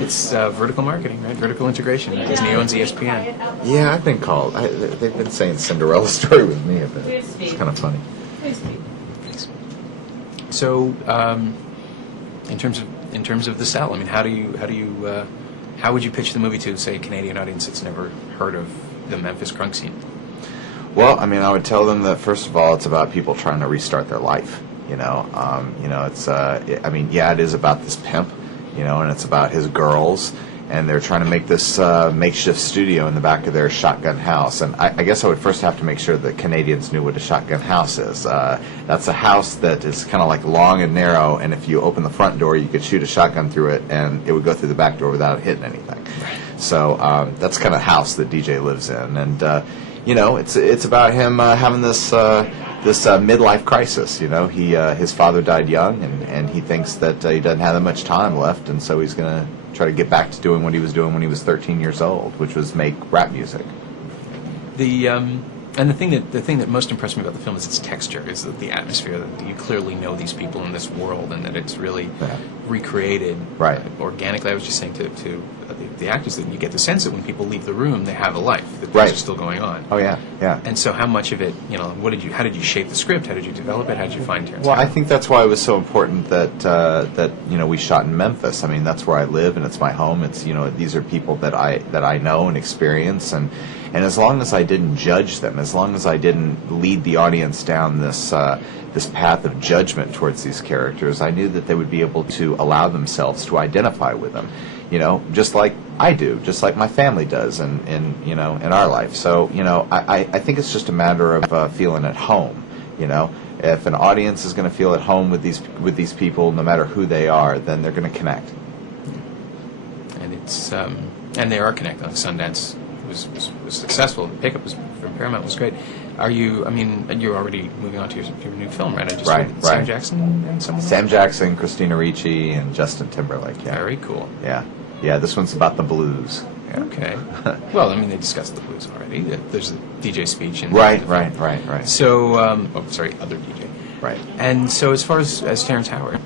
It's vertical marketing, right? Vertical integration. Disney owns ESPN. Yeah, I've been called. They've been saying Cinderella story with me a bit. It's kind of funny. Thanks. So, in terms of the sell, I mean, how would you pitch the movie to, say, a Canadian audience that's never heard of the Memphis crunk scene? Well, I mean, I would tell them that first of all, it's about people trying to restart their life. It's. I mean, yeah, it is about this pimp, and it's about his girls, and they're trying to make this makeshift studio in the back of their shotgun house. And I guess I would first have to make sure that Canadians knew what a shotgun house is. That's a house that is kind of like long and narrow, and if you open the front door, you could shoot a shotgun through it, and it would go through the back door without hitting anything. So that's kind of house that DJ lives in, and it's about him having this midlife crisis. His father died young, and he thinks that he doesn't have that much time left, and so he's going to try to get back to doing what he was doing when he was 13 years old, which was make rap music. And the thing that most impressed me about the film is its texture, is the atmosphere, that you clearly know these people in this world, and that it's really recreated organically. I was just saying to the actors that you get the sense that when people leave the room, they have a life, that things are still going on. Oh yeah. And so, how much of it, how did you shape the script? How did you develop it? How did you find Terrence Well, Howard? I think that's why it was so important that we shot in Memphis. I mean, that's where I live, and it's my home. It's these are people that I know and experience, and as long as I didn't judge them, as long as I didn't lead the audience down this path of judgment towards these characters, I knew that they would be able to allow themselves to identify with them, just like I do, just like my family does in our life. So, I think it's just a matter of feeling at home, If an audience is going to feel at home with these people, no matter who they are, then they're going to connect. And it's and they are connected. Sundance was successful. The pickup from Paramount was great. You're already moving on to your new film, right? Sam Jackson and someone else? Sam Jackson, Christina Ricci, and Justin Timberlake. Yeah. Very cool. Yeah. This one's about the blues. Yeah. Okay. Well, they discussed the blues already. There's a DJ speech. Right. So, other DJ. Right. And so, as far as Terrence Howard,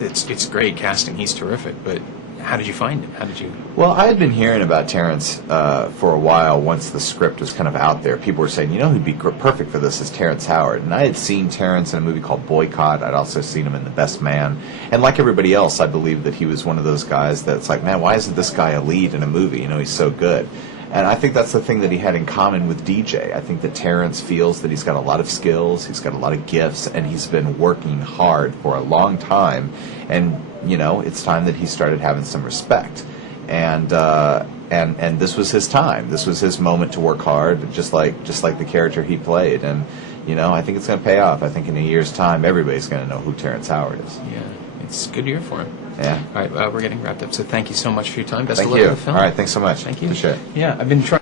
it's great casting. He's terrific. But how did you find him? Well, I had been hearing about Terrence for a while. Once the script was kind of out there, people were saying, who'd be perfect for this is Terrence Howard. And I had seen Terrence in a movie called Boycott. I'd also seen him in The Best Man. And like everybody else, I believe that he was one of those guys that's like, man, why isn't this guy a lead in a movie? He's so good. And I think that's the thing that he had in common with DJ. I think that Terrence feels that he's got a lot of skills, he's got a lot of gifts, and he's been working hard for a long time. And it's time that he started having some respect. And this was his time. This was his moment to work hard, just like the character he played. And I think it's going to pay off. I think in a year's time, everybody's going to know who Terrence Howard is. Yeah, it's a good year for him. Yeah. All right, we're getting wrapped up. So thank you so much for your time. Best Thank of luck you. with the film. All right, thanks so much. Thank you. Appreciate it. Yeah, I've been trying.